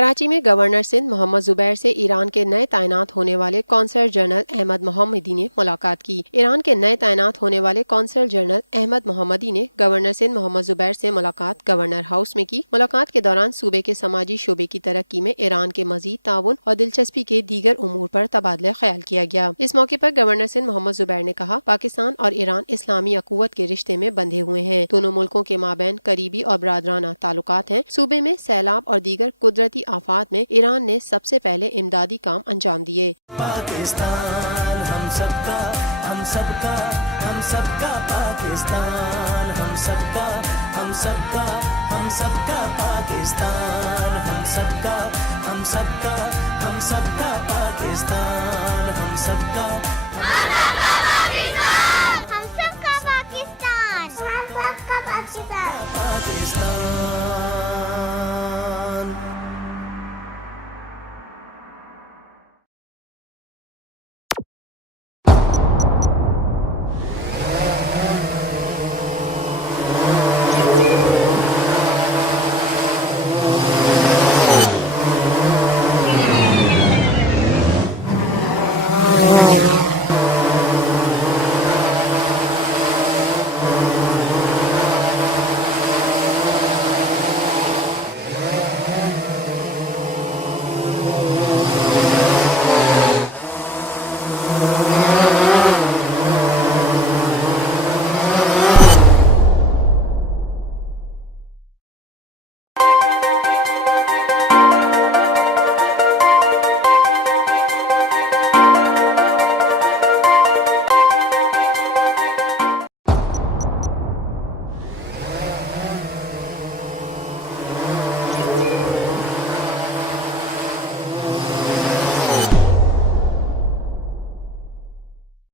کراچی میں گورنر سندھ محمد زبیر سے ایران کے نئے تعینات ہونے والے قونصل جنرل احمد محمدی نے ملاقات کی۔ ایران کے نئے تعینات ہونے والے قونصل جنرل احمد محمدی نے گورنر سندھ محمد زبیر سے ملاقات گورنر ہاؤس میں کی۔ ملاقات کے دوران صوبے کے سماجی شعبے کی ترقی میں ایران کے مزید تعاون اور دلچسپی کے دیگر امور پر تبادلہ خیال کیا گیا۔ اس موقع پر گورنر سندھ محمد زبیر نے کہا، پاکستان اور ایران اسلامی اخوت کے رشتے میں بندھے ہوئے ہیں۔ دونوں ملکوں کے مابین قریبی اور برادرانہ تعلقات ہیں۔ صوبے میں سیلاب اور دیگر قدرتی آفات میں ایران نے سب سے پہلے امدادی کام انجام دیے۔ پاکستان ہم سب کا، ہم سب کا، ہم سب کا پاکستان، ہم سب کا، ہم سب کا، ہم سب کا پاکستان، ہم سب کا، ہم سب کا، ہم سب کا پاکستان، ہم سب کا۔